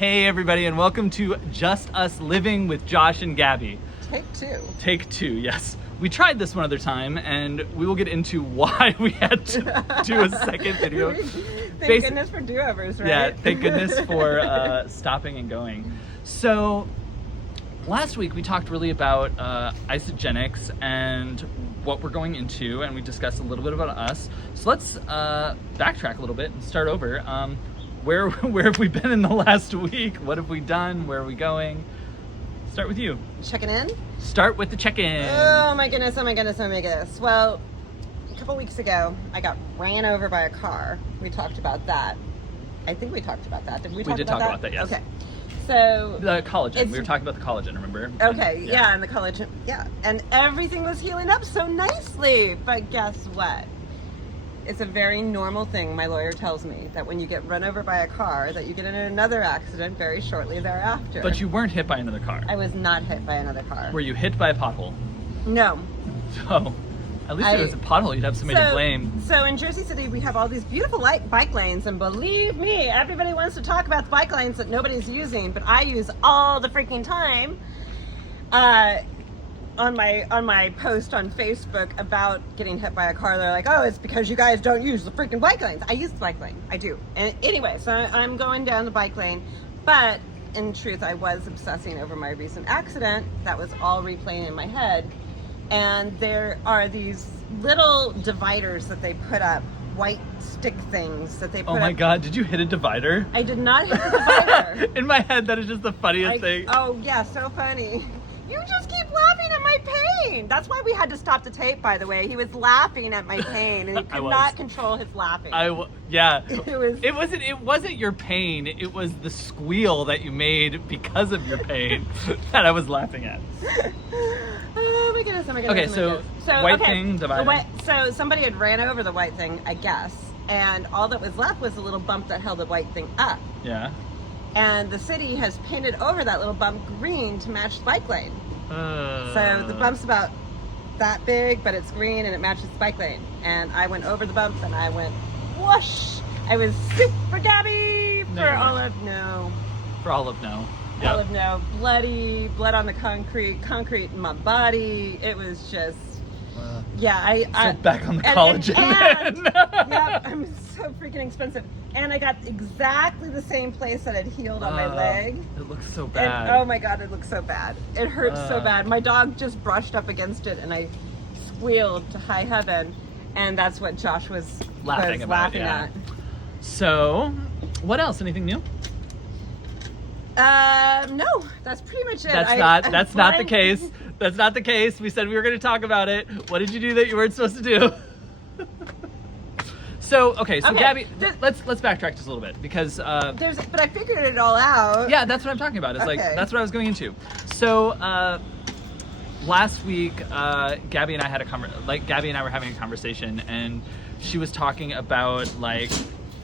Hey everybody, and welcome to Just Us Living with Josh and Gabby. Take two. Take two, yes. We tried this one other time, and we will get into why we had to do a second video. Thank goodness for do-overs, right? Yeah, thank goodness for stopping and going. So, last week we talked really about isogenics and what we're going into, and we discussed a little bit about us. So let's backtrack a little bit and start over. Where have we been in the last week? What have we done? Where are we going? Start with you. Checking in? Start with the check-in. Oh my goodness, oh my goodness, oh my goodness. Well, a couple weeks ago, I got ran over by a car. We talked about that. I think we talked about that. Did we talk did about talk that? about that, yes. Okay. So... The collagen. We were talking about the collagen, remember? Okay, yeah, and the collagen. Yeah, and everything was healing up so nicely. But guess what? It's a very normal thing, my lawyer tells me, that when you get run over by a car, that you get in another accident very shortly thereafter. But you weren't hit by another car. I was not hit by another car. Were you hit by a pothole? No. So, at least if it was a pothole, you'd have somebody to blame. So in Jersey City, we have all these beautiful bike lanes, and believe me, everybody wants to talk about the bike lanes that nobody's using, but I use all the freaking time. On my post on Facebook about getting hit by a car, they're like, oh, it's because you guys don't use the freaking bike lanes. I use the bike lane. I do. And anyway, so I'm going down the bike lane, but in truth, I was obsessing over my recent accident. That was all replaying in my head. And there are these little dividers that they put up, white stick things that they put up. Oh my God, did you hit a divider? I did not hit the divider. In my head, that is just the funniest thing. Oh yeah, so funny. You just keep laughing at my pain. That's why we had to stop the tape, by the way. He was laughing at my pain, and he could not control his laughing. Yeah. It wasn't your pain. It was the squeal that you made because of your pain that I was laughing at. Oh my goodness! Oh my goodness! Okay, so white thing divided. So somebody had ran over the white thing, I guess, and all that was left was a little bump that held the white thing up. Yeah. And the city has painted over that little bump green to match the bike lane. So the bump's about that big, but it's green and it matches the bike lane. And I went over the bump and I went whoosh. I was super Gabby for all of no. For all of no. Yep. All of no. Blood on the concrete in my body. It was just... I back on the collagen. Yeah, I'm so freaking expensive. And I got exactly the same place that had healed on my leg. It looks so bad. And, oh my God, it looks so bad. It hurts so bad. My dog just brushed up against it and I squealed to high heaven. And that's what Josh was laughing at. So, what else? Anything new? No, that's pretty much it. That's not the case. That's not the case. We said we were going to talk about it. What did you do that you weren't supposed to do? So Gabby, let's backtrack just a little bit because but I figured it all out. Yeah, that's what I'm talking about. It's like that's what I was going into. So last week, Gabby and I were having a conversation, and she was talking about like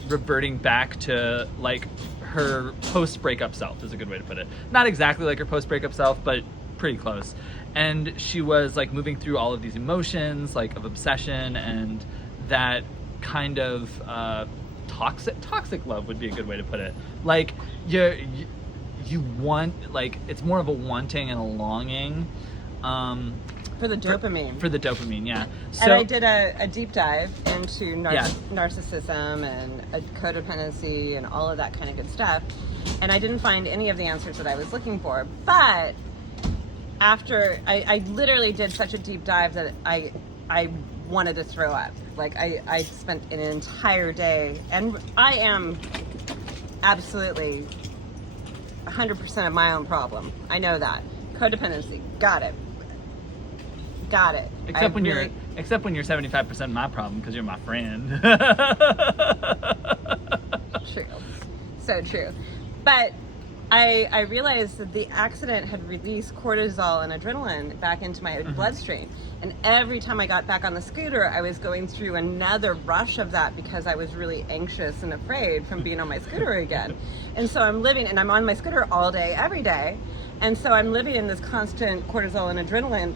reverting back to like her post-breakup self is a good way to put it. Not exactly like her post-breakup self, but pretty close. And she was like moving through all of these emotions, like of obsession and that kind of toxic love would be a good way to put it. Like you want, like, it's more of a wanting and a longing. For the dopamine. For the dopamine, yeah. So, and I did a deep dive into narcissism and codependency and all of that kind of good stuff. And I didn't find any of the answers that I was looking for. But after, I literally did such a deep dive that I wanted to throw up. Like, I spent an entire day, and I am absolutely 100% of my own problem. I know that. Codependency, got it. Except when you're 75% my problem because you're my friend. True. So true. But I realized that the accident had released cortisol and adrenaline back into my bloodstream. And every time I got back on the scooter, I was going through another rush of that because I was really anxious and afraid from being on my scooter again. And so I'm on my scooter all day, every day. And so I'm living in this constant cortisol and adrenaline,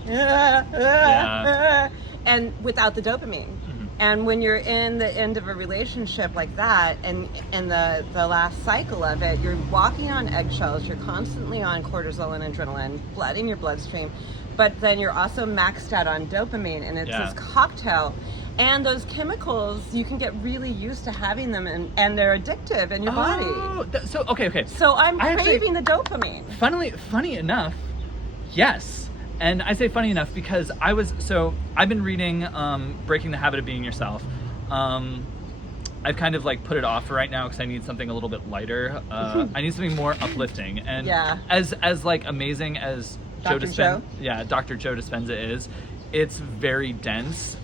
and without the dopamine. And when you're in the end of a relationship like that, and the last cycle of it, you're walking on eggshells, you're constantly on cortisol and adrenaline, blood in your bloodstream, but then you're also maxed out on dopamine, and it's this cocktail. And those chemicals, you can get really used to having them, and they're addictive in your body. So, okay. So I'm craving the dopamine. Funny enough, yes. And I say funny enough because I've been reading Breaking the Habit of Being Yourself. I've kind of like put it off for right now because I need something a little bit lighter. I need something more uplifting. And as like amazing as Dr. Joe Dispenza is, it's very dense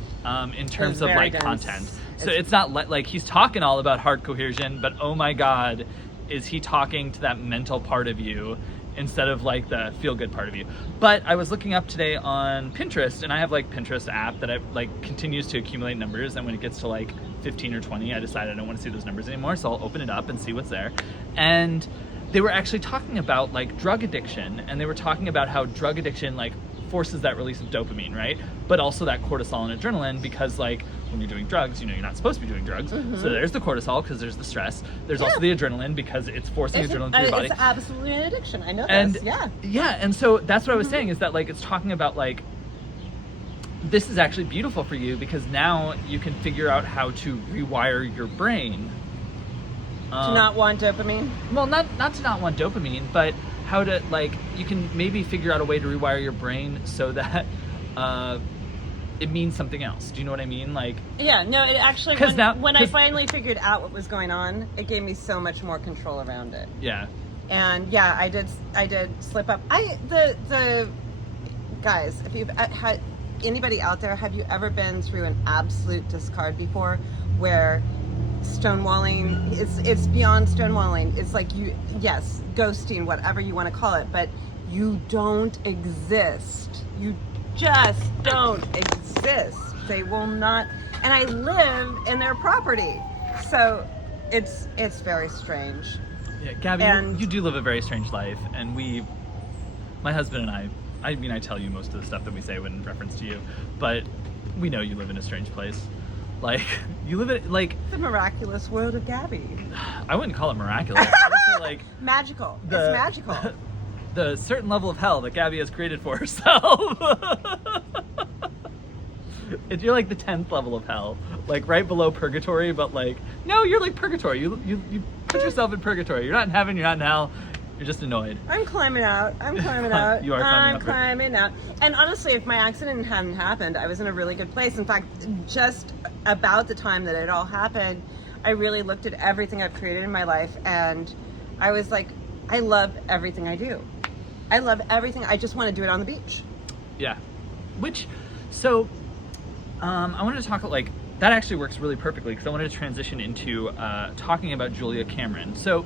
in terms of like content. So it's not like he's talking all about heart cohesion, but oh my God, is he talking to that mental part of you instead of like the feel-good part of you. But I was looking up today on Pinterest, and I have like Pinterest app that I like continues to accumulate numbers, and when it gets to like 15 or 20, I decided I don't want to see those numbers anymore, so I'll open it up and see what's there. And they were actually talking about like drug addiction, and they were talking about how drug addiction like forces that release of dopamine, right? But also that cortisol and adrenaline, because like when you're doing drugs, you know, you're not supposed to be doing drugs. So there's the cortisol because there's the stress. There's also the adrenaline because it's forcing adrenaline through your body. It's absolutely an addiction. I know and, this. Yeah. Yeah, and so that's what I was saying, is that like it's talking about like this is actually beautiful for you because now you can figure out how to rewire your brain. To not want dopamine? Well, not to not want dopamine, but how to like you can maybe figure out a way to rewire your brain so that it means something else. Do you know what I mean? Like, yeah, no, it actually, when I finally figured out what was going on, it gave me so much more control around it. Yeah. And yeah, I did slip up. The guys, if you've had anybody out there, have you ever been through an absolute discard before where stonewalling, it's beyond stonewalling. It's like ghosting, whatever you want to call it, but you don't exist. You just don't exist. They will not, and I live in their property. So it's very strange. Yeah, Gabby, you do live a very strange life, and my husband and I mean, I tell you most of the stuff that we say in reference to you, but we know you live in a strange place. Like, you live in, like... the miraculous world of Gabby. I wouldn't call it miraculous. I would say, like... magical. It's magical. The certain level of hell that Gabby has created for herself. You're like the 10th level of hell. Like, right below purgatory, but like... No, you're like purgatory. You put yourself in purgatory. You're not in heaven, you're not in hell. You're just annoyed. I'm climbing out. You are climbing out. And honestly, if my accident hadn't happened, I was in a really good place. In fact, just about the time that it all happened, I really looked at everything I've created in my life, and I was like, I love everything I do. I love everything. I just want to do it on the beach. Yeah. I wanted to talk about, like, that actually works really perfectly because I wanted to transition into talking about Julia Cameron. So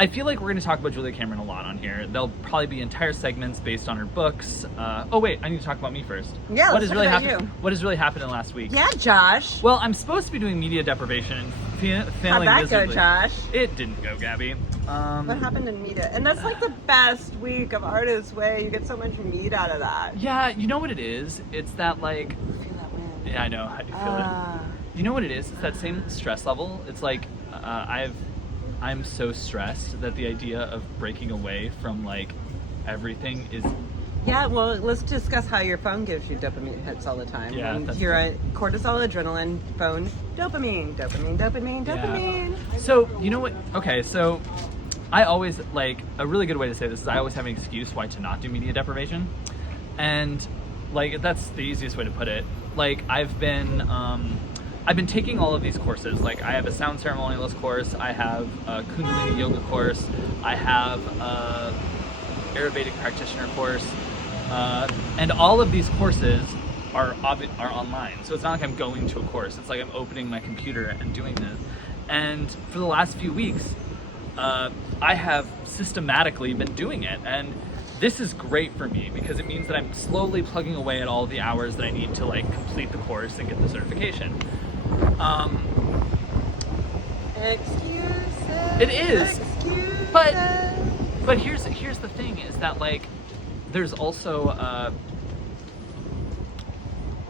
I feel like we're going to talk about Julia Cameron a lot on here. There'll probably be entire segments based on her books. Oh wait, I need to talk about me first. Yeah, what has really happened? What has really happened in the last week? Yeah, Josh. Well, I'm supposed to be doing media deprivation and failing miserably. How'd that go, Josh? It didn't go, Gabby. What happened in media? And that's like the best week of Artist's Way. You get so much meat out of that. Yeah, you know what it is? It's that like... I feel that wind. Yeah, I know. How do you feel it? You know what it is? It's that same stress level. It's like I'm so stressed that the idea of breaking away from like everything is... Yeah, well, let's discuss how your phone gives you dopamine hits all the time. Yeah, you're a cortisol, adrenaline, phone, dopamine. Yeah. So, you know what? Okay, so I always, like, a really good way to say this is I always have an excuse why to not do media deprivation. And, like, that's the easiest way to put it. Like, I've been taking all of these courses. Like, I have a sound ceremonialist course, I have a Kundalini yoga course, I have a Ayurvedic practitioner course, and all of these courses are online. So it's not like I'm going to a course. It's like I'm opening my computer and doing this. And for the last few weeks, I have systematically been doing it. And this is great for me because it means that I'm slowly plugging away at all the hours that I need to like complete the course and get the certification. Excuses. It is. Excuses. But here's the thing is that like there's also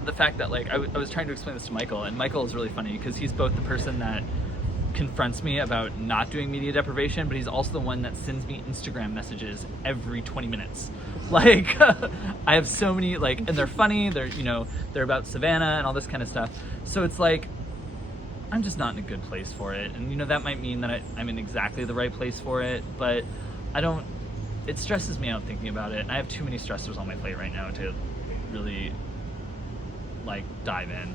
the fact that like I was trying to explain this to Michael, and Michael is really funny because he's both the person that confronts me about not doing media deprivation, but he's also the one that sends me Instagram messages every 20 minutes. Like I have so many, like, and they're funny, they're about Savannah and all this kind of stuff. So it's like, I'm just not in a good place for it. And that might mean that I'm in exactly the right place for it, but it stresses me out thinking about it. And I have too many stressors on my plate right now to really like dive in.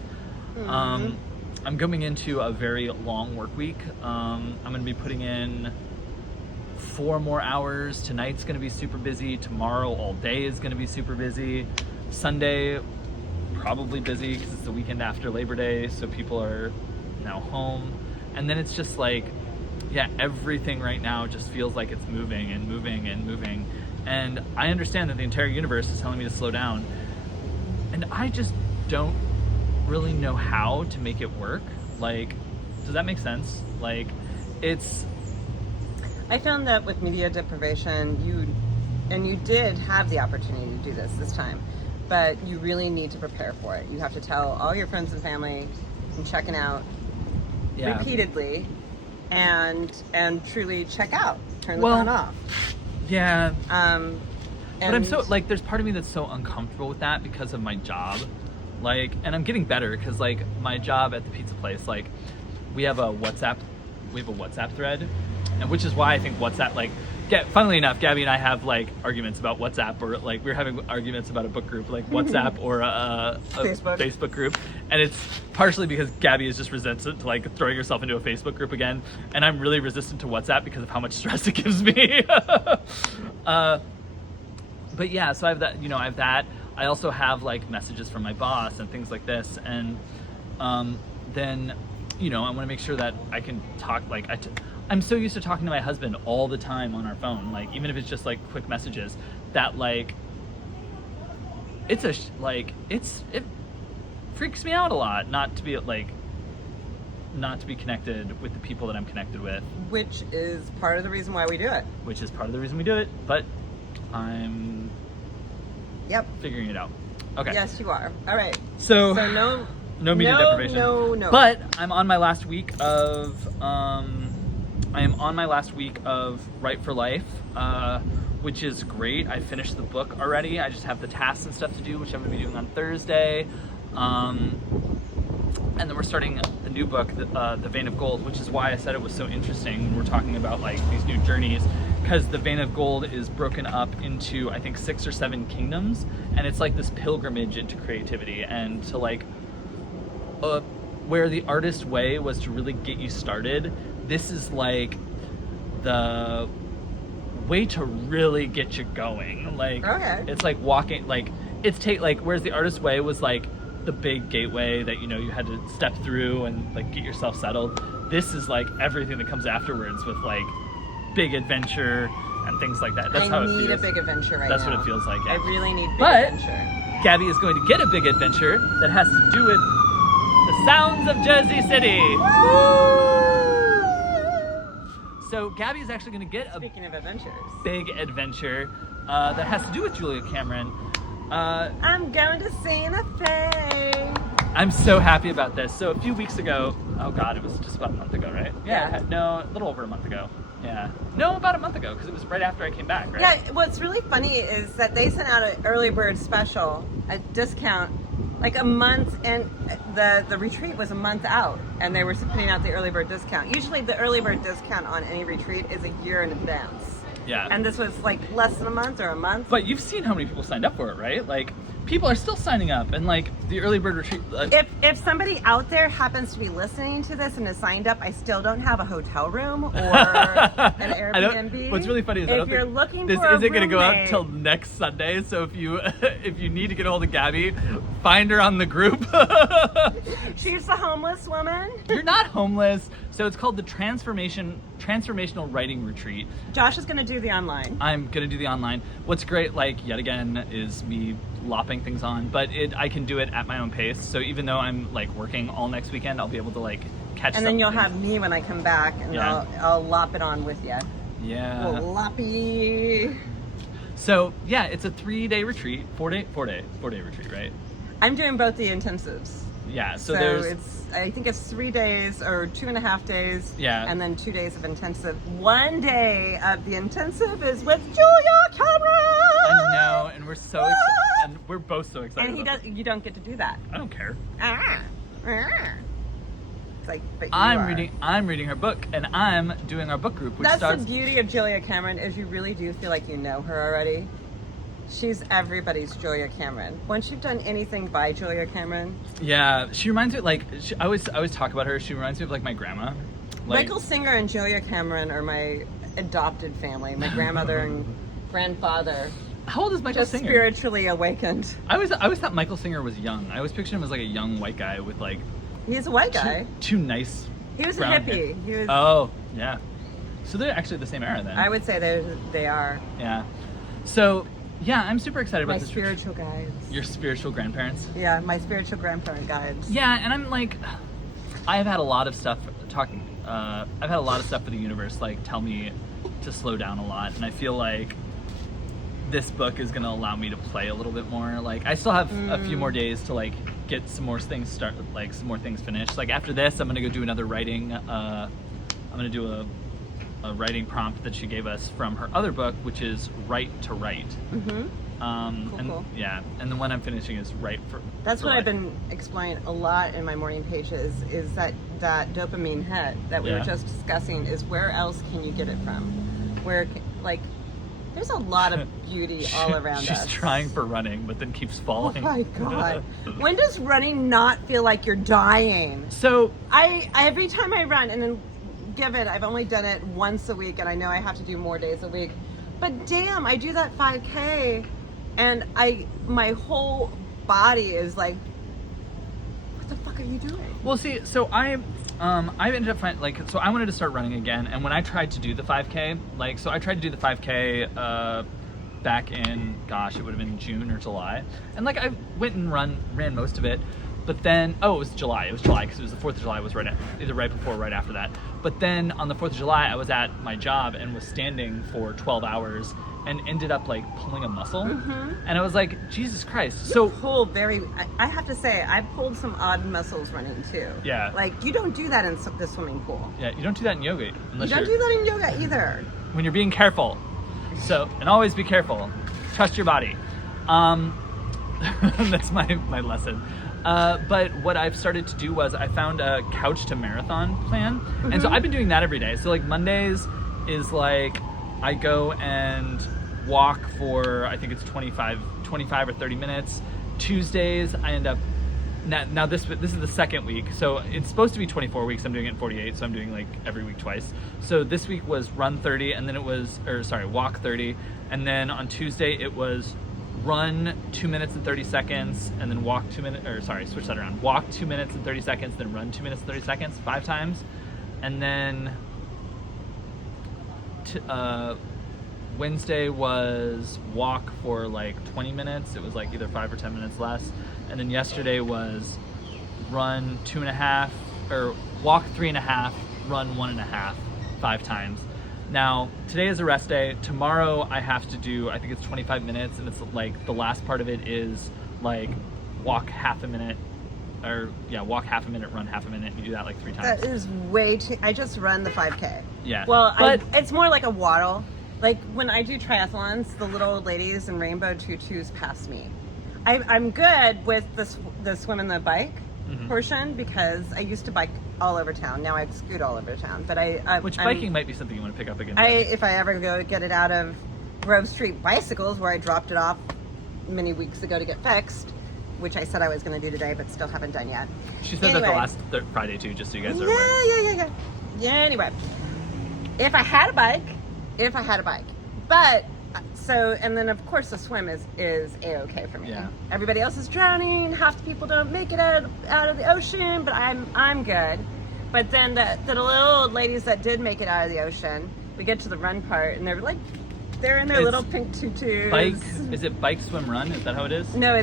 I'm going into a very long work week. I'm going to be putting in 4 more hours. Tonight's going to be super busy. Tomorrow all day is going to be super busy. Sunday probably busy because it's the weekend after Labor Day, so people are now home. And then it's just like, yeah, everything right now just feels like it's moving and moving and moving. And I understand that the entire universe is telling me to slow down. And I just don't really know how to make it work. Like, does that make sense? Like, I found that with media deprivation, you did have the opportunity to do this time, but you really need to prepare for it. You have to tell all your friends and family, I'm checking out repeatedly, and truly check out, turn the phone off. Yeah. But I'm so, like, there's part of me that's so uncomfortable with that because of my job. Like, and I'm getting better because, like, my job at the pizza place, like, we have a WhatsApp thread, and which is why I think WhatsApp, like, funnily enough, Gabby and I have, like, arguments about WhatsApp, or, like, we're having arguments about a book group, like WhatsApp or a Facebook group, and it's partially because Gabby is just resistant to, like, throwing herself into a Facebook group again, and I'm really resistant to WhatsApp because of how much stress it gives me. But yeah, so I have that, I also have, like, messages from my boss and things like this, and then, I want to make sure that I can talk, like, I'm so used to talking to my husband all the time on our phone, like, even if it's just, like, quick messages, that, like, it freaks me out a lot not to be connected with the people that I'm connected with. Which is part of the reason why we do it. But I'm figuring it out. Okay. Yes, you are. All right. So no media deprivation. No. But I'm on my last week of Write for Life, which is great. I finished the book already. I just have the tasks and stuff to do, which I'm going to be doing on Thursday. And then we're starting the new book, The Vein of Gold, which is why I said it was so interesting when we're talking about, like, these new journeys, because the Vein of Gold is broken up into, I think, 6 or 7 kingdoms, and it's like this pilgrimage into creativity, and to, like, where the artist way was to really get you started, this is like the way to really get you going. Like, it's like walking, like, whereas the artist way was like the big gateway that, you had to step through and, like, get yourself settled. This is like everything that comes afterwards with, like, big adventure and things like that. That's how it feels. I need a big adventure right now. That's what it feels like. Yeah. I really need big adventure. Gabby is going to get a big adventure that has to do with the sounds of Jersey City. Woo! So Gabby is actually going to get Speaking of adventures, big adventure that has to do with Julia Cameron. I'm going to Santa Fe. I'm so happy about this. So a few weeks ago, oh God, it was just about a month ago, right? Yeah. No, a little over a month ago. Yeah. No, about a month ago, because it was right after I came back, right? Yeah, what's really funny is that they sent out an early bird special, a discount, like a month, and the retreat was a month out, and they were putting out the early bird discount. Usually the early bird discount on any retreat is a year in advance. Yeah. And this was like less than a month or a month. But you've seen how many people signed up for it, right? Like, people are still signing up, and, like, the early bird retreat. If somebody out there happens to be listening to this and is signed up, I still don't have a hotel room or an Airbnb. What's really funny is if you're looking this for a isn't going to go out roommate- till next Sunday. So if you need to get a hold of Gabby, find her on the group. She's the homeless woman. You're not homeless. So it's called the Transformational Writing Retreat. Josh is going to do the online. I'm going to do the online. What's great, like, yet again, is me lopping things on, but I can do it at my own pace. So even though I'm, like, working all next weekend, I'll be able to, like, catch. And then you'll have me when I come back, and I'll lop it on with you. Yeah. Well, loppy. So yeah, it's a 3-day retreat, 4-day retreat, right? I'm doing both the intensives. Yeah, so I think it's 3 days or 2.5 days. Yeah. And then 2 days of intensive. 1 day of the intensive is with Julia Cameron. I know, and we're so excited, and we're both so excited. And you don't get to do that. I don't care. It's like, but I'm reading her book, and I'm doing our book group, which That's starts. the beauty of Julia Cameron is you really do feel like you know her already. She's everybody's Julia Cameron. Once you've done anything by Julia Cameron. Yeah, she reminds me I always talk about her. She reminds me of like my grandma. Michael Singer and Julia Cameron are my adopted family. My grandmother and grandfather. How old is Michael Singer? Spiritually awakened. I always thought Michael Singer was young. I always pictured him as like a young white guy with like. He's a white guy. Two nice. He was a brown hippie. hair. He was. Oh yeah, so they're actually the same era then. I would say they are. Yeah. So yeah, I'm super excited about my this. Spiritual guides. Your spiritual grandparents. Yeah, my spiritual grandparent guides. Yeah, and I'm like, I've had a lot of stuff talking. I've had a lot of stuff for the universe like tell me to slow down a lot, and I feel like this book is going to allow me to play a little bit more. Like I still have a few more days to like get some more things some more things finished. Like after this, I'm going to go do another writing. I'm going to do a writing prompt that she gave us from her other book, which is Write to Write. Cool. Yeah, and the one I'm finishing is Write for. That's for what Life. I've been exploring a lot in my morning pages. Is that dopamine hit that we were just discussing? Is where else can you get it from? There's a lot of beauty all around us. She's trying for running, but then keeps falling. Oh my god! When does running not feel like you're dying? So I every time I run, and then I've only done it once a week, and I know I have to do more days a week. But damn, I do that 5K, and my whole body is like, what the fuck are you doing? Well, see, so I ended up finding so I wanted to start running again, and when I tried to do the 5K, so I tried to do the 5K back in, gosh, it would have been June or July, and I went and ran most of it, but then it was July because it was the 4th of July was either right before or right after that. But then on the 4th of July, I was at my job and was standing for 12 hours and ended up pulling a muscle, and I was like, Jesus Christ. So pull I have to say, I pulled some odd muscles running too. Yeah. You don't do that in the swimming pool. Yeah, you don't do that in yoga. You don't do that in yoga either. When you're being careful. So, and always be careful. Trust your body. That's my lesson. But what I've started to do was I found a couch to marathon plan. And so I've been doing that every day. So Mondays is I go and walk for, I think it's 25 or 30 minutes. Tuesdays I end up, now this is the second week. So it's supposed to be 24 weeks. I'm doing it in 48. So I'm doing every week twice. So this week was run 30 and then walk 30. And then on Tuesday it was run 2 minutes and 30 seconds and then walk 2 minutes, switch that around. Walk 2 minutes and 30 seconds, then run 2 minutes and 30 seconds 5 times. And then Wednesday was walk for 20 minutes. It was either 5 or 10 minutes less. And then yesterday was run 2.5 or walk 3.5, run 1.5 5 times. Now, today is a rest day. Tomorrow I have to do, I think it's 25 minutes, and it's the last part of it is walk half a minute, walk half a minute, run half a minute, and you do that 3 times. That is way too, I just run the 5K. Yeah. Well, it's more like a waddle. When I do triathlons, the little ladies in rainbow tutus pass me. I'm good with the swim and the bike portion because I used to bike all over town. Now I scoot all over town. But biking might be something you want to pick up again. If I ever go get it out of Grove Street Bicycles, where I dropped it off many weeks ago to get fixed, which I said I was going to do today, but still haven't done yet. She said that the last Friday too, just so you guys are aware. Yeah. Anyway, if I had a bike, but and then of course the swim is A-okay for me. Yeah. Everybody else is drowning. Half the people don't make it out of the ocean, but I'm good. But then the little old ladies that did make it out of the ocean, we get to the run part and they're in their little pink tutus. Is it bike, swim, run? Is that how it is? No,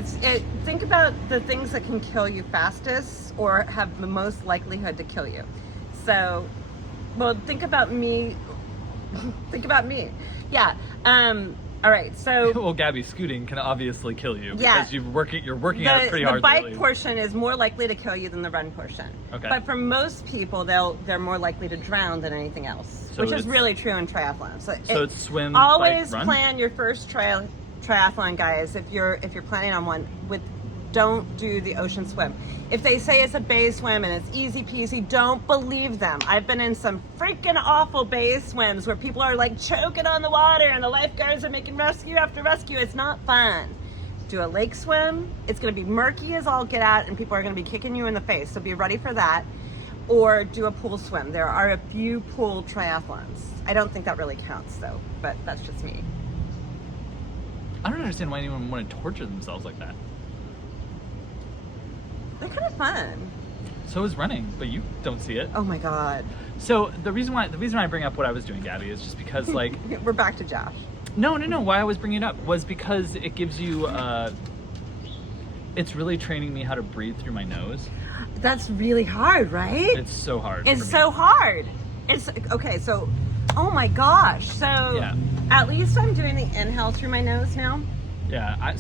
think about the things that can kill you fastest or have the most likelihood to kill you. So, think about me. Yeah. All right, so well, Gabby, scooting can obviously kill you because you're working at it pretty hard. The bike portion is more likely to kill you than the run portion. Okay. But for most people, they're more likely to drown than anything else, which is really true in triathlon. So it's swim, always bike, run? plan your first triathlon, guys. If you're planning on one, don't do the ocean swim. If they say it's a bay swim and it's easy peasy, don't believe them. I've been in some freaking awful bay swims where people are like choking on the water and the lifeguards are making rescue after rescue. It's not fun. Do a lake swim. It's going to be murky as all get out and people are going to be kicking you in the face. So be ready for that. Or do a pool swim. There are a few pool triathlons. I don't think that really counts though, but that's just me. I don't understand why anyone would want to torture themselves like that. They're kind of fun. So is running, but you don't see it. Oh my God. So the reason why I bring up what I was doing, Gabby, is just because like we're back to Josh. No. Why I was bringing it up was because it gives you. It's really training me how to breathe through my nose. That's really hard, right? It's so hard. It's so hard. It's okay. So, oh my gosh. So yeah. At least I'm doing the inhale through my nose now. Yeah,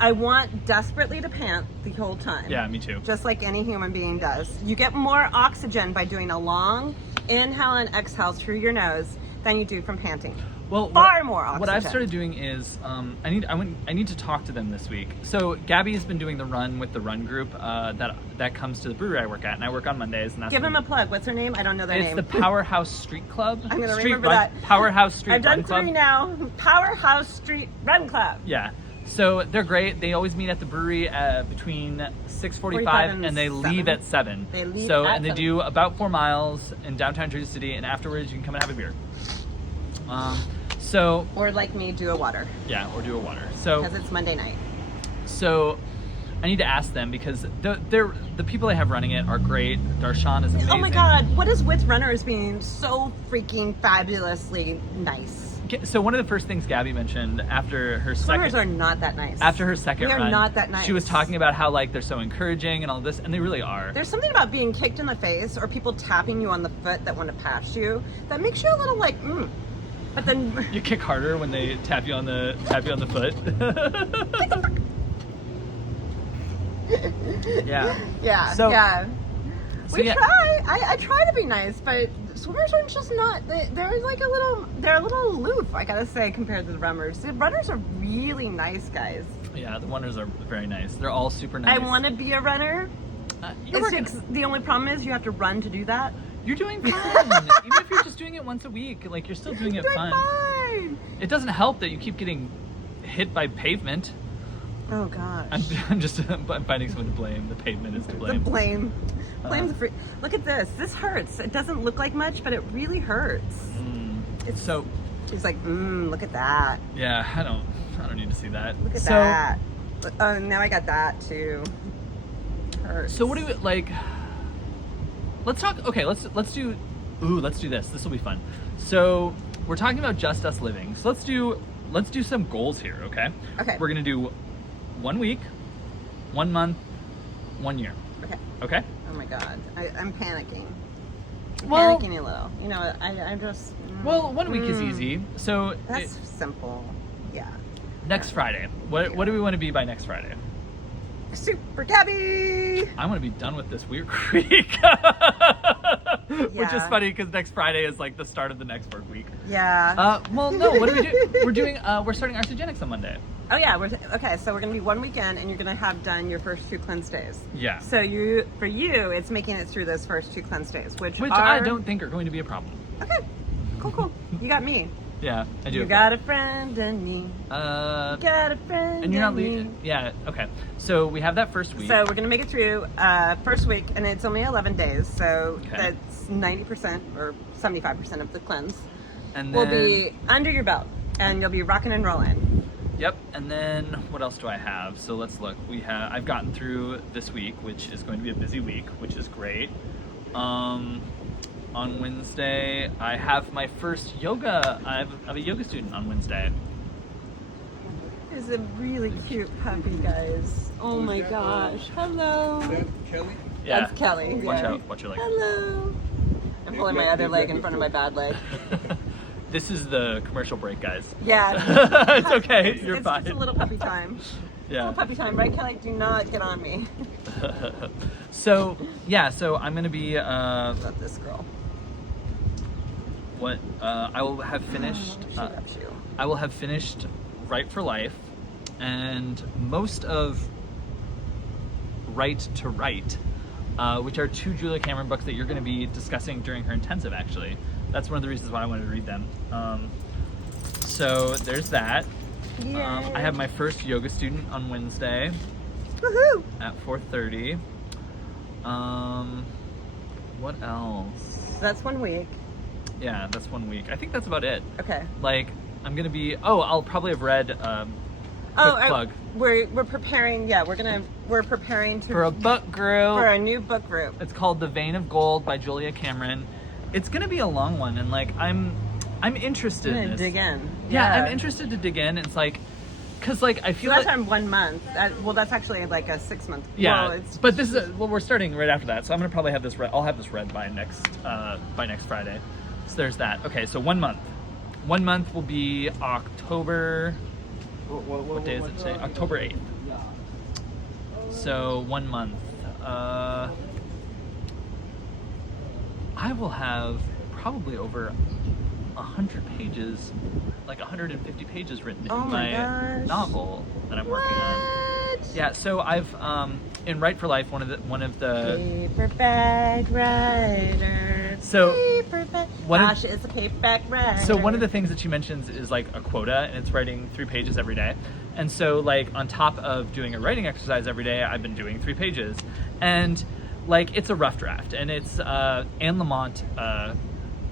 I want desperately to pant the whole time. Yeah, me too. Just like any human being does. You get more oxygen by doing a long inhale and exhale through your nose than you do from panting. Well, far more oxygen. What I've started doing is I need to talk to them this week. So Gabby has been doing the run with the run group that comes to the brewery I work at, and I work on Mondays. And that's Give them a plug. What's her name? I don't know their name. It's the Powerhouse Street Club. I'm gonna remember that. Powerhouse Street I've Run done Club. 3 now. Powerhouse Street Run Club. Yeah. So they're great. They always meet at the brewery between 6:45 and they leave at 7. They leave and they do about 4 miles in downtown Jersey City, and afterwards you can come and have a beer. Or like me, do a water. Yeah, or do a water. So because it's Monday night. So I need to ask them because the people they have running it are great. Darshan is amazing. Oh my God, what is with runners being so freaking fabulously nice? So one of the first things Gabby mentioned after her Swimmers are not that nice. After her second run, not that nice. She was talking about how like they're so encouraging and all this, and they really are. There's something about being kicked in the face or people tapping you on the foot that want to pass you that makes you a little like, But then you kick harder when they tap you on the foot. Yeah. Yeah. So, yeah. We try. I try to be nice, but swimmers are just not. They're like they're a little aloof, I gotta say, compared to the runners. The runners are really nice guys. Yeah, the runners are very nice. They're all super nice. I want to be a runner. The only problem is you have to run to do that. You're doing fine. Even if you're just doing it once a week, like you're still doing it fine. It doesn't help that you keep getting hit by pavement. Oh gosh. I'm finding someone to blame. The pavement is to blame. The blame. Blame's free. Look at this. This hurts. It doesn't look like much, but it really hurts. It's so. He's like, look at that. Yeah, I don't need to see that. Look at that. Oh, now I got that too. Hurts. So what do we like? Let's talk. Okay, let's do this. This will be fun. So we're talking about just us living. So let's do some goals here. Okay. Okay. We're gonna do 1 week, 1 month, 1 year. Okay. Okay. Oh my God, I'm panicking. Well, panicking a little. You know, I'm just. Well, 1 week is easy. So that's simple. Yeah. Next Friday. What do we want to be by next Friday? Super Gabby! I want to be done with this weird week. Which is funny because next Friday is like the start of the next work week. Yeah. Well, no. What do we do? We're starting Arthogenics on Monday. Oh yeah. Okay. So we're gonna be 1 weekend, and you're gonna have done your first 2 cleanse days. Yeah. So for you, it's making it through those first 2 cleanse days, which I don't think are going to be a problem. Okay. Cool. You got me. Yeah, I do. You got a friend in me. You got a friend. And you're not leaving. Yeah. Okay. So we have that first week. So we're gonna make it through first week, and it's only 11 days. So that's 90% or 75% of the cleanse. And will be under your belt, and you'll be rocking and rolling. Yep. And then what else do I have? So let's look. I've gotten through this week, which is going to be a busy week, which is great. On Wednesday, I have my first yoga. I have a yoga student on Wednesday. It's a really cute puppy, guys. Oh my gosh. Hello. Is that Kelly? Yeah. That's Kelly. Watch out. Watch your leg. Hello. I'm pulling my other leg in front of my bad leg. This is the commercial break, guys. Yeah. It's okay. You're fine. It's just a little puppy time. Yeah. Little puppy time, right, Kelly? Do not get on me. So I'm gonna be Love this girl. what I will have finished. She loves you. I will have finished Write for Life, and most of Write to Write, which are 2 Julia Cameron books that you're going to be discussing during her intensive. Actually, that's one of the reasons why I wanted to read them. So there's that. I have my first yoga student on Wednesday. Woohoo! At 4:30. What else? That's 1 week. Yeah, that's 1 week. I think that's about it. Okay. Like, I'm gonna be. Oh, I'll probably have read. Plug. We're preparing. Yeah, we're preparing for a book group. For a new book group. It's called The Vein of Gold by Julia Cameron. It's gonna be a long one, and like I'm interested in this. Dig in. Yeah, I'm interested to dig in. It's like, cause like I feel so that's like on 1 month. That's actually like a 6 month. Yeah, well, but this is we're starting right after that, so I'm gonna probably have this read. I'll have this read by next Friday. So there's that. Okay, so 1 month. 1 month will be October. What day is it today? October 8th. So 1 month. I will have probably over 100 pages, like 150 pages written in my novel that I'm working on. Yeah, so I've in Write for Life, one of the paperback writer. So Gosh, it's a paperback writer. So one of the things that she mentions is like a quota, and it's writing 3 pages every day. And so like on top of doing a writing exercise every day, I've been doing 3 pages, and like it's a rough draft, and it's Anne Lamont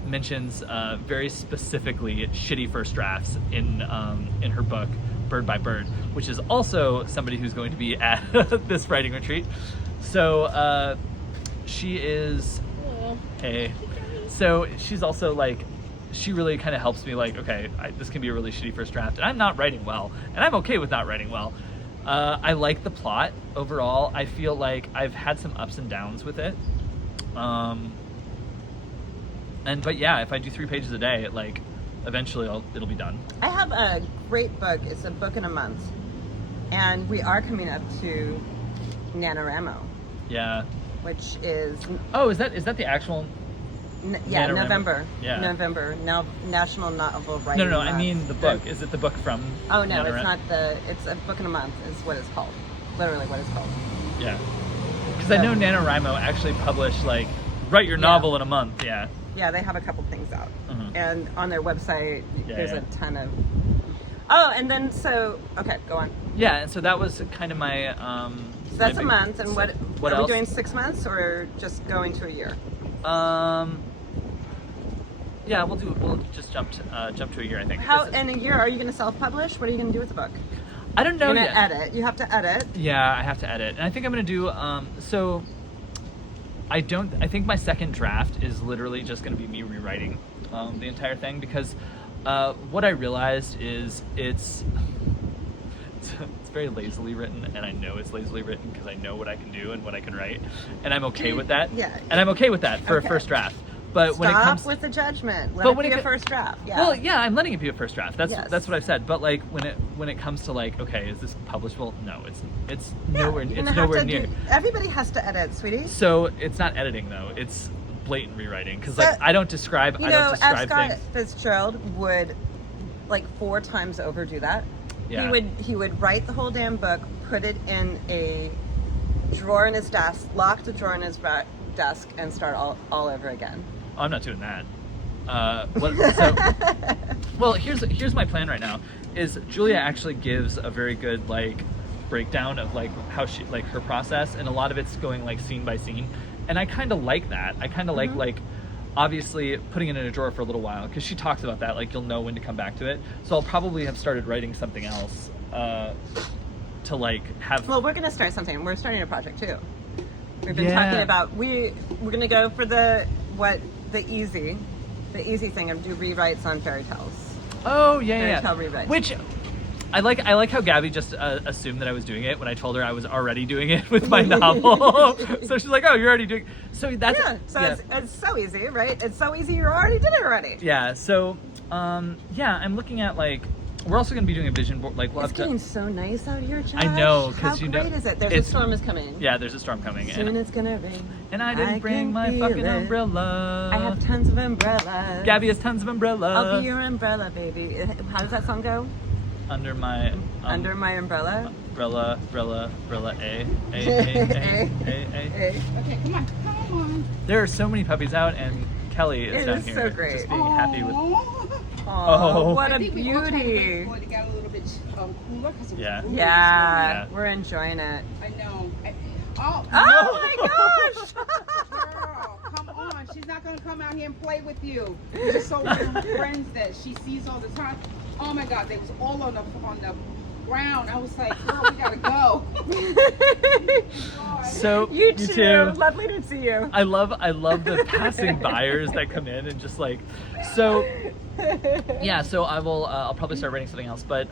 mentions very specifically shitty first drafts in her book Bird by Bird, which is also somebody who's going to be at this writing retreat. So she is so she's also like, she really kind of helps me like, okay, this can be a really shitty first draft, and I'm not writing well, and I'm okay with not writing well. I like the plot overall. I feel like I've had some ups and downs with it. But yeah, if I do 3 pages a day, like eventually it'll be done. I have a great book. It's a book in a month, and we are coming up to NaNoWriMo. Yeah. Which is is that the actual? Yeah, NaNoWriMo. November. Yeah. November. Now National Novel Writing No, Month. I mean the book. Is it the book from? Oh no, NaNoWriMo? it's not it's a book in a month. Is what it's called. Literally, what it's called. Yeah. Because I know NaNoWriMo actually published like write your novel in a month. Yeah. Yeah, they have a couple things out, and on their website there's a ton of. Oh, and then okay, go on. Yeah, and so that was kind of my. So that's a month, and what are else? we doing 6 months or just going to a year? Yeah, we'll just jump to a year, I think. How in a year are you going to self-publish? What are you going to do with the book? I don't know yet. You're going to edit. You have to edit. Yeah, I have to edit, and I think I'm going to do. So I think my second draft is literally just going to be me rewriting the entire thing, because what I realized is it's very lazily written, and I know it's lazily written because I know what I can do and what I can write, and I'm okay with that. Yeah. And I'm okay with that for a first draft. But when it comes with the judgment, let it be a first draft. Yeah. Well, yeah, I'm letting it be a first draft. That's what I've said. But like when it comes to like, okay, is this publishable? No, it's nowhere near. Everybody has to edit, sweetie. So it's not editing though. It's blatant rewriting, because like I don't describe F. Scott things. Fitzgerald would like 4 times over do that. Yeah. He would write the whole damn book, put it in a drawer in his desk, lock the drawer in his desk, and start all over again. Oh, I'm not doing that. Well, here's my plan right now. Is Julia actually gives a very good like breakdown of like how she like her process, and a lot of it's going like scene by scene, and I kind of like that. I kind of like obviously putting it in a drawer for a little while, because she talks about that, like you'll know when to come back to it. So I'll probably have started writing something else to like have. Well, we're gonna start something. We're starting a project too. We've been talking about we're gonna go for the easy thing and do rewrites on fairy tales. Oh yeah, fairy tale rewrites. Which I like how Gabby just assumed that I was doing it when I told her I was already doing it with my novel. So she's like, "Oh, you're already doing." So that's It's so easy, right? It's so easy. You already did it already. Yeah. So Yeah, I'm looking at like we're also gonna be doing a vision board. Like we'll It's have to. getting so nice out here, Josh. I know, How because you know great is it? There's a storm is coming. Yeah, there's a storm coming. Soon it's gonna rain. And I didn't bring can my feel fucking it. umbrella. I have tons of umbrellas. Gabby has tons of umbrellas. I'll be your umbrella, baby. How does that song go? Under my Under my umbrella. umbrella, A. Okay, come on. There are so many puppies out, and Kelly is It down is here so great. just being happy with. Oh, what I a think we all tried to wait beauty. for it to get a little bit cooler because it was Yeah. really Yeah, Yeah. we're enjoying it. I know. Oh No. my gosh! Girl, come on. She's not going to come out here and play with you. You just so her friends that she sees all the time. Oh my God, they was all on the ground. I was like, girl, we got to go. So You too. Lovely to see you. I love the passing buyers that come in and just like so. Yeah, so I'll probably start writing something else, but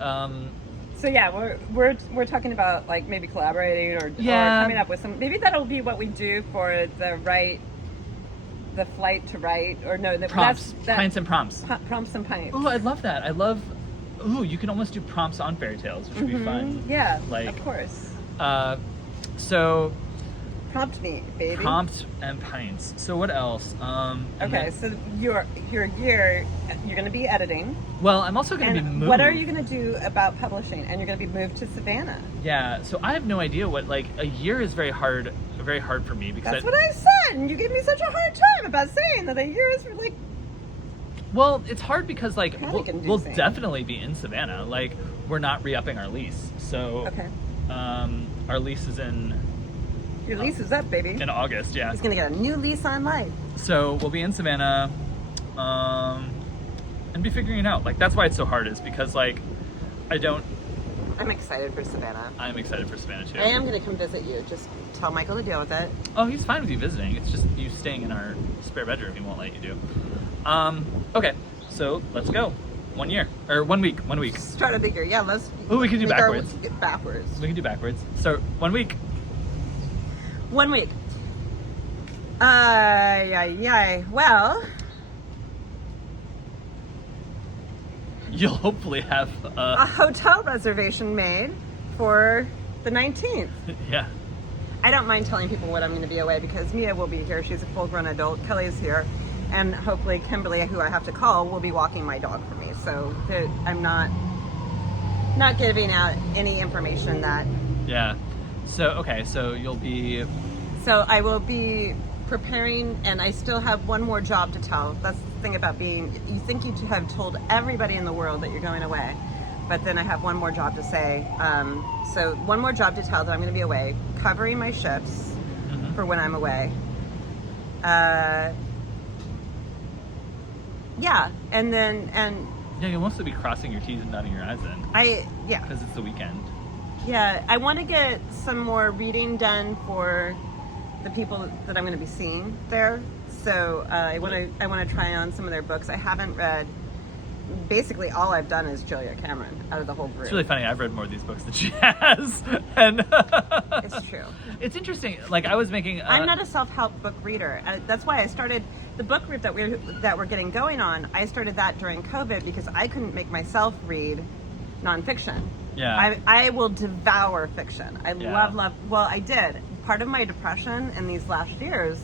So yeah, we're talking about like maybe collaborating or coming up with some. Maybe that'll be what we do for the flight to write or no the prompts, pints and prompts. Prompts and pints. Oh, I love that. I love. Ooh, you can almost do prompts on fairy tales, which would be fun. Yeah, Like, of course. So Prompt me, baby. prompt and pints. So what else? And Okay, then- so your year, you're going to be editing. well, I'm also going to be And moved. what are you going to do about publishing? And you're going to be moved to Savannah. Yeah, so I have no idea what like a year is very hard for me because That's what I said, and you gave me such a hard time about saying that a year is like. well, it's hard because like Panic-inducing. we'll definitely be in Savannah. Like we're not re-upping our lease, so Okay. our lease is in Your lease is up, baby. in August. Yeah, He's going to get a new lease on life. so we'll be in Savannah, and be figuring it out. Like that's why it's so hard is because like I'm excited for Savannah. I'm excited for Savannah too. I am going to come visit you. Just tell Michael to deal with it. Oh, he's fine with you visiting. It's just you staying in our spare bedroom. He won't let you do. Okay, so let's go. 1 year or 1 week. 1 week. Start a bigger. Yeah, let's. Ooh, we can do make our- backwards. Backwards. We can do backwards. So 1 week. 1 week. Yeah. Well, You'll hopefully have a hotel reservation made for the 19th. yeah. I don't mind telling people when I'm going to be away because Mia will be here. She's a full-grown adult. Kelly's here. And hopefully Kimberly, who I have to call, will be walking my dog for me. So I'm not giving out any information that... Yeah. So okay, so you'll be So I will be preparing, and I still have one more job to tell. That's the thing about being... You think you have told everybody in the world that you're going away. But then I have one more job to say. So one more job to tell that I'm going to be away, covering my shifts for when I'm away. Yeah, and yeah, you'll mostly be crossing your T's and dotting your I's then because it's the weekend. Yeah, I want to get some more reading done for the people that I'm going to be seeing there. So I want to try on some of their books. I haven't read. Basically, all I've done is Julia Cameron out of the whole group. It's really funny. I've read more of these books than she has, and It's true. It's interesting. Like I was making. I'm not a self-help book reader. That's why I started the book group that we're getting going on. I started that during COVID because I couldn't make myself read nonfiction. Yeah. I will devour fiction. I Yeah. love. Well, I did. Part of my depression in these last years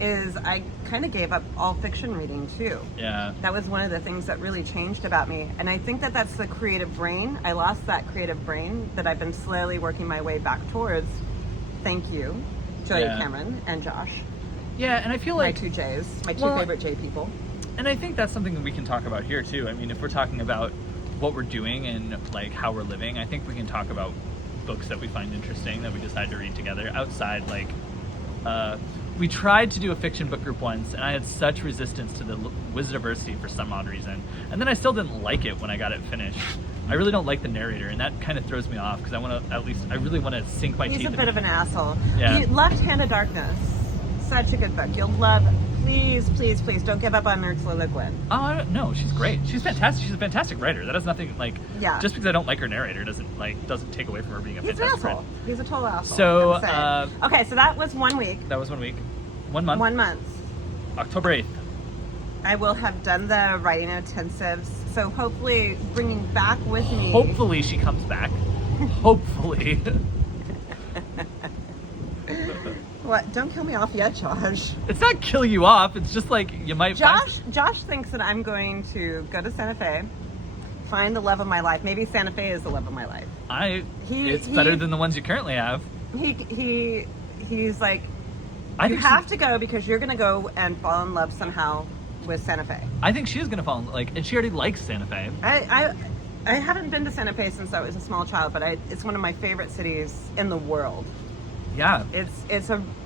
is I kind of gave up all fiction reading too. Yeah. That was one of the things that really changed about me. And I think that that's the creative brain. I lost that creative brain that I've been slowly working my way back towards. Thank you, Julia Yeah. Cameron and Josh. Yeah, and I feel My like two J's, my two Well, favorite J people. And I think that's something that we can talk about here too. I mean, if we're talking about what we're doing and like how we're living, I think we can talk about books that we find interesting that we decide to read together outside. Like, we tried to do a fiction book group once, and I had such resistance to the Wizardiversity for some odd reason. And then I still didn't like it when I got it finished. I really don't like the narrator, and that kind of throws me off because I really want to sink my teeth. He's a in bit of an asshole. Yeah. Left Hand of Darkness, such a good book. You'll love. Please, please, please don't give up on Ursula Le Guin. Oh, I don't know. She's great. She's fantastic. She's a fantastic writer. That has nothing like. Yeah. Just because I don't like her narrator doesn't take away from her being a He's an fantastic asshole. writer. He's a total asshole. So, I'm saying. Okay, so that was 1 week. That was 1 week. 1 month. 1 month. October 8th. I will have done the writing intensives. So hopefully bringing back with me. Hopefully she comes back. Hopefully. What? Don't kill me off yet, Josh. It's not kill you off. It's just like you might. Josh thinks that I'm going to go to Santa Fe, find the love of my life. Maybe Santa Fe is the love of my life. It's better than the ones you currently have. He's like, you have to go because you're gonna go and fall in love somehow with Santa Fe. I think she is gonna fall in and she already likes Santa Fe. I haven't been to Santa Fe since I was a small child, but it's one of my favorite cities in the world. Yeah.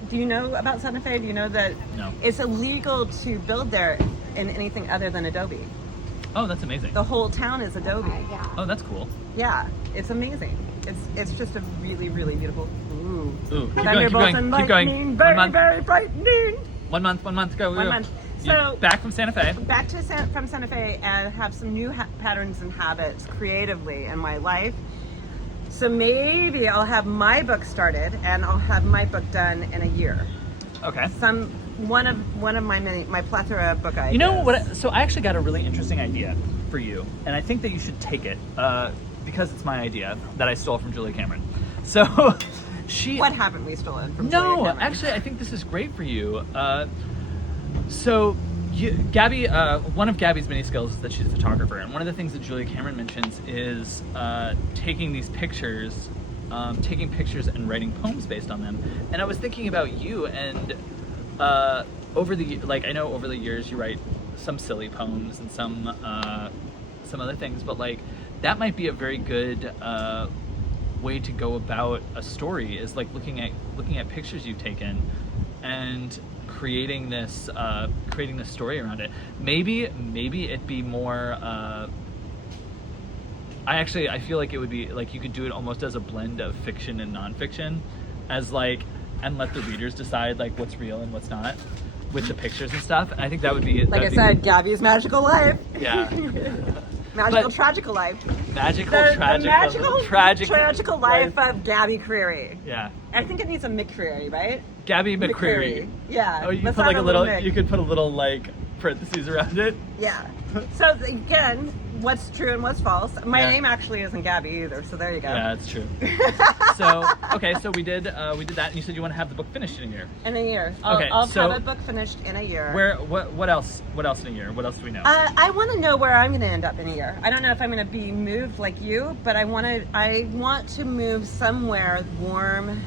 Do you know about Santa Fe? Do you know that No. It's illegal to build there in anything other than Adobe? Oh, that's amazing. The whole town is Adobe. Oh, that's cool. Yeah, it's amazing. It's just a really, really beautiful. Ooh. Keep Thunderbolts going. and Keep going. lightning, very, very frightening. 1 month. Go. 1 month. You're So back from Santa Fe. Back to from Santa Fe and have some new patterns and habits creatively in my life. So maybe I'll have my book started and I'll have my book done in a year. Okay. One of my plethora of book ideas. You know what? So I actually got a really interesting idea for you, and I think that you should take it because it's my idea that I stole from Julia Cameron. So What haven't we stolen from No, Julia Cameron? actually, I think this is great for you. Gabby, one of Gabby's many skills is that she's a photographer, and one of the things that Julia Cameron mentions is taking these pictures, taking pictures and writing poems based on them. And I was thinking about you, and I know over the years you write some silly poems and some other things, but like that might be a very good way to go about a story, is like looking at pictures you've taken and creating this story around it. Maybe it'd be more I feel like it would be like you could do it almost as a blend of fiction and nonfiction, and let the readers decide like what's real and what's not with the pictures and stuff. And I think that would be Gabby's magical life. Yeah. Tragical life. Tragical life of Gabby Creary. Yeah. I think it needs a McCreary, right? Gabby McCreary. Yeah. Oh, you could put like a little. You could put a little like parentheses around it. Yeah. So again, what's true and what's false? My name actually isn't Gabby either, so there you go. Yeah, that's true. So we did that, and you said you want to have the book finished in a year. In a year. I'll have a book finished in a year. What else in a year? What else do we know? I want to know where I'm going to end up in a year. I don't know if I'm going to be moved like you, but I want to move somewhere warm.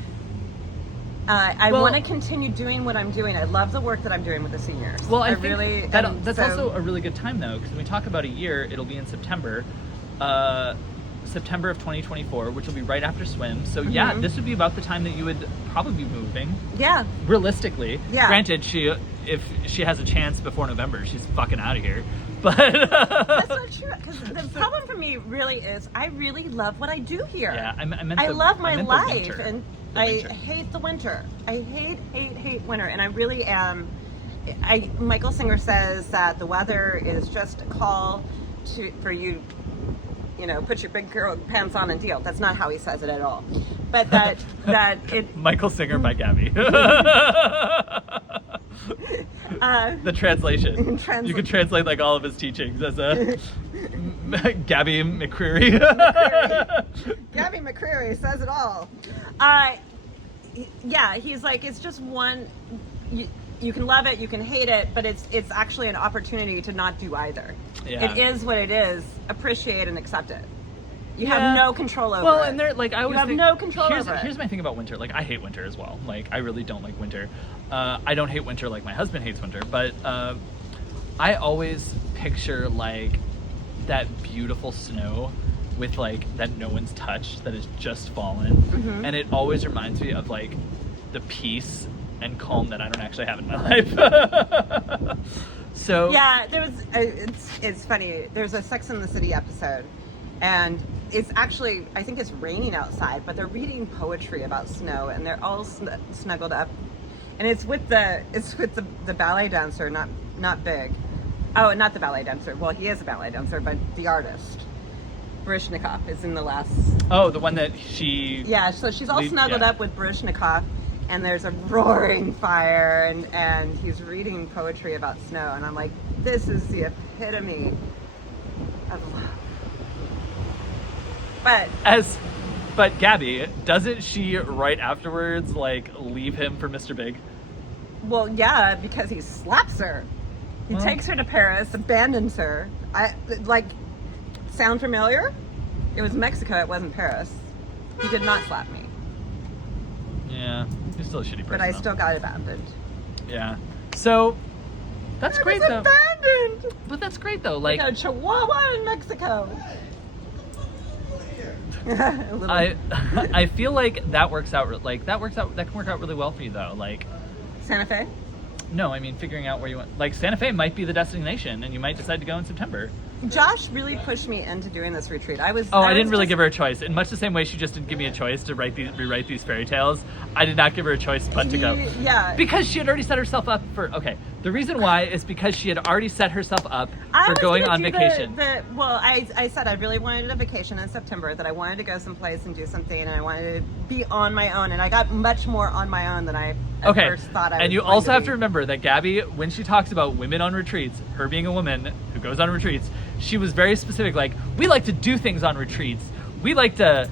I want to continue doing what I'm doing. I love the work that I'm doing with the seniors. Well, I think that's also a really good time though, because when we talk about a year, it'll be in September. September of 2024, which will be right after swim. So yeah, this would be about the time that you would probably be moving. Yeah. Realistically. Yeah. Granted, if she has a chance before November, she's fucking out of here. But that's not true. Because the problem for me really is I really love what I do here. Yeah, I love my life, winter. and I hate the winter. I hate winter, and I really am. Michael Singer says that the weather is just a call for you. You know, put your big girl pants on and deal. That's not how he says it at all. But that it. Michael Singer by Gabby. The translation. You could translate like all of his teachings as a Gabby McCreary. Gabby McCreary says it all. Yeah, he's like, it's just one. You can love it, you can hate it, but it's actually an opportunity to not do either. Yeah. It is what it is. Appreciate and accept it. You have no control over it. Well, and they're like, I always have no control over it. Here's my thing about winter. Like, I hate winter as well. Like, I really don't like winter. I don't hate winter like my husband hates winter, but I always picture like that beautiful snow with like that no one's touched, that has just fallen, and it always reminds me of like the peace and calm that I don't actually have in my life. So yeah, it's funny. There's a Sex and the City episode, and it's actually, I think it's raining outside, but they're reading poetry about snow, and they're all snuggled up, and it's with the ballet dancer, not Big. Oh, not the ballet dancer. Well, he is a ballet dancer, but the artist. Baryshnikov is in the last. Oh, the one that she. Yeah, so she's all snuggled up with Baryshnikov. and there's a roaring fire, and he's reading poetry about snow, and I'm like, this is the epitome of love. But Gabby, doesn't she right afterwards like leave him for Mr. Big? Well, yeah, because he slaps her. He takes her to Paris, abandons her. Sound familiar? It was Mexico, it wasn't Paris. He did not slap me. Yeah, he's still a shitty person. But I still got abandoned. Yeah. So, that's great though. Abandoned! But that's great though. Like a chihuahua in Mexico. I feel like that works out. That can work out really well for you though. Like Santa Fe? No, I mean figuring out where you want. Like Santa Fe might be the destination, and you might decide to go in September. Josh really pushed me into doing this retreat. I didn't really give her a choice. In much the same way she just didn't give me a choice to rewrite these fairy tales, I did not give her a choice but to go. Yeah. Because she had already set herself up for, the reason why is because she had already set herself up for going on vacation. I said I really wanted a vacation in September, that I wanted to go someplace and do something, and I wanted to be on my own, and I got much more on my own than I at first thought I was. And you also have to remember that Gabby, when she talks about women on retreats, her being a woman who goes on retreats, she was very specific, like, we like to do things on retreats. We like to...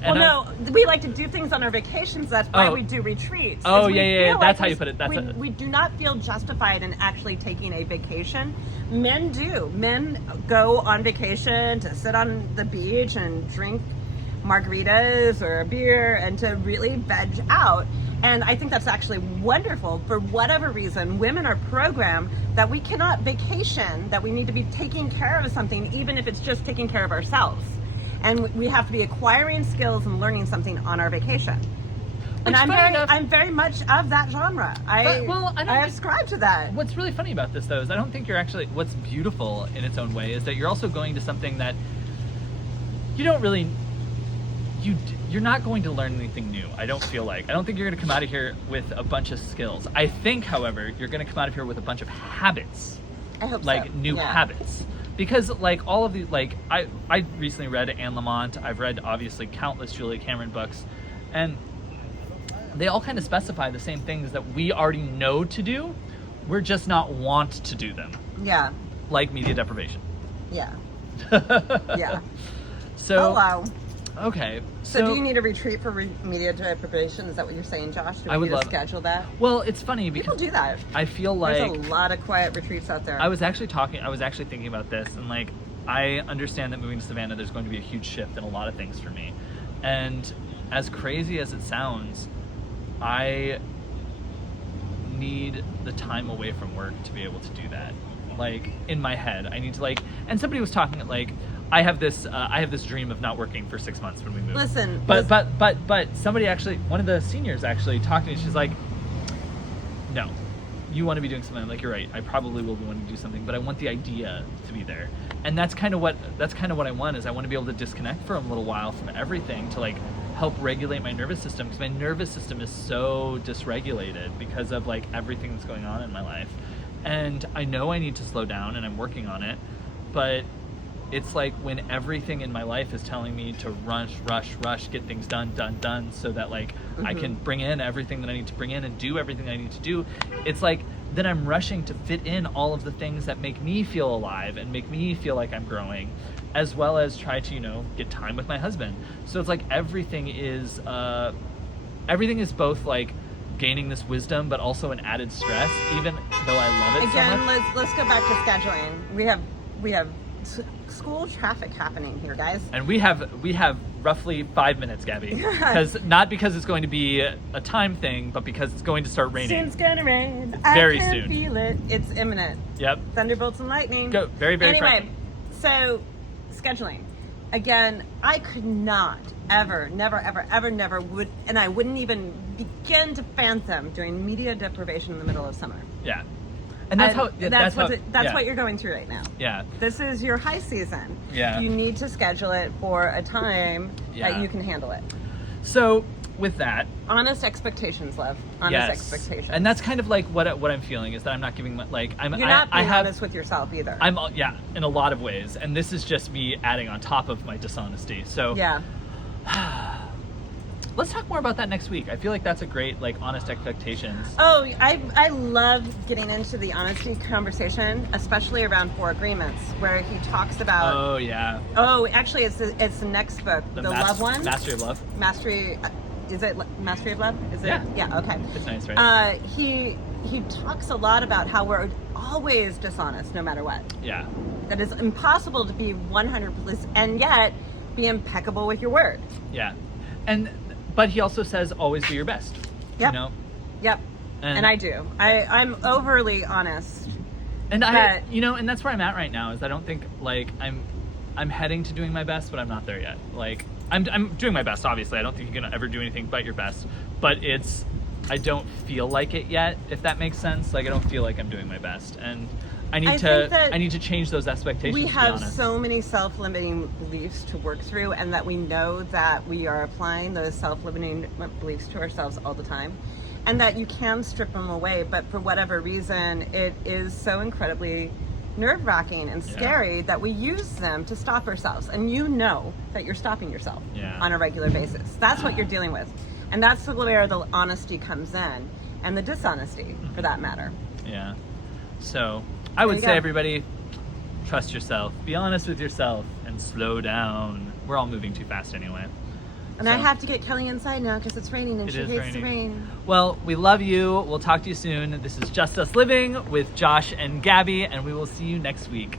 we like to do things on our vacations. That's why we do retreats. That's how you put it. We do not feel justified in actually taking a vacation. Men do. Men go on vacation to sit on the beach and drink margaritas or a beer and to really veg out. And I think that's actually wonderful. For whatever reason, women are programmed that we cannot vacation, that we need to be taking care of something, even if it's just taking care of ourselves. And we have to be acquiring skills and learning something on our vacation. And I'm very much of that genre. I ascribe to that. What's really funny about this, though, is I don't think you're actually... What's beautiful in its own way is that you're also going to something that you don't really... You're not going to learn anything new, I don't feel like. I don't think you're going to come out of here with a bunch of skills. I think, however, you're going to come out of here with a bunch of habits. I hope so. New habits. Because, all of these, I recently read Anne Lamott. I've read, obviously, countless Julia Cameron books. And they all kind of specify the same things that we already know to do. We're just not want to do them. Yeah. Like media deprivation. Yeah. Yeah. So... Oh, wow. Okay. So do you need a retreat for media deprivation? Is that what you're saying, Josh? Do we need to schedule that? Well, it's funny because... People do that. I feel like... There's a lot of quiet retreats out there. I was actually thinking about this, and I understand that moving to Savannah, there's going to be a huge shift in a lot of things for me. And as crazy as it sounds, I need the time away from work to be able to do that. In my head, I need to and somebody was talking I have this dream of not working for 6 months when we move. Listen, but somebody actually, one of the seniors actually talked to me. She's like, no, you want to be doing something. I'm like, you're right. I probably will be wanting to do something, but I want the idea to be there. And that's kind of what I want, is I want to be able to disconnect for a little while from everything to help regulate my nervous system, because my nervous system is so dysregulated because of everything that's going on in my life. And I know I need to slow down, and I'm working on it, but it's when everything in my life is telling me to rush, get things done, so that I can bring in everything that I need to bring in and do everything I need to do. It's then I'm rushing to fit in all of the things that make me feel alive and make me feel like I'm growing, as well as try to, get time with my husband. So it's everything is both gaining this wisdom, but also an added stress, even though I love it Again, so much. let's go back to scheduling. We have school traffic happening here, guys. And we have roughly 5 minutes, Gabby. Not because it's going to be a time thing, but because it's going to start raining. It's gonna rain. Very I can soon. Feel it. It's imminent. Yep. Thunderbolts and lightning. Go very, very Anyway, so scheduling. Again, I could not never would, and I wouldn't even begin to fathom doing media deprivation in the middle of summer. Yeah. And that's what you're going through right now. Yeah. This is your high season. Yeah. You need to schedule it for a time that you can handle it. So with that, honest expectations, love. Honest expectations. And that's kind of what I'm feeling, is that I'm not giving you're not being honest with yourself either. I'm in a lot of ways, and this is just me adding on top of my dishonesty. So yeah. let's talk more about that next week. I feel like that's a great, like, honest expectations. Oh, I love getting into the honesty conversation, especially around 4 Agreements, where he talks about. Oh yeah. Oh, actually, it's the next book, the love one. Mastery of Love. Mastery. Is it Mastery of Love? Is it? Yeah. Yeah. Okay. It's nice, right? He talks a lot about how we're always dishonest, no matter what. Yeah. That it's impossible to be 100%, and yet be impeccable with your word. Yeah. But he also says always do your best. Yep. You know? Yep. And I do. I'm overly honest. And and that's where I'm at right now, is I don't think, like, I'm heading to doing my best, but I'm not there yet. Like, I'm doing my best, obviously. I don't think you can ever do anything but your best. But I don't feel like it yet, if that makes sense. Like, I don't feel like I'm doing my best. And I need to change those expectations. We to be have honest. so many self-limiting beliefs to work through, and that we know that we are applying those self-limiting beliefs to ourselves all the time, and that you can strip them away, but for whatever reason, it is so incredibly nerve-wracking and scary that we use them to stop ourselves. And you know that you're stopping yourself on a regular basis. That's what you're dealing with. And that's where the honesty comes in, and the dishonesty, for that matter. Yeah. So I would say, everybody, trust yourself, be honest with yourself, and slow down. We're all moving too fast anyway. And I have to get Kelly inside now because it's raining and she hates the rain. Well, we love you. We'll talk to you soon. This is Just Us Living with Josh and Gabby, and we will see you next week.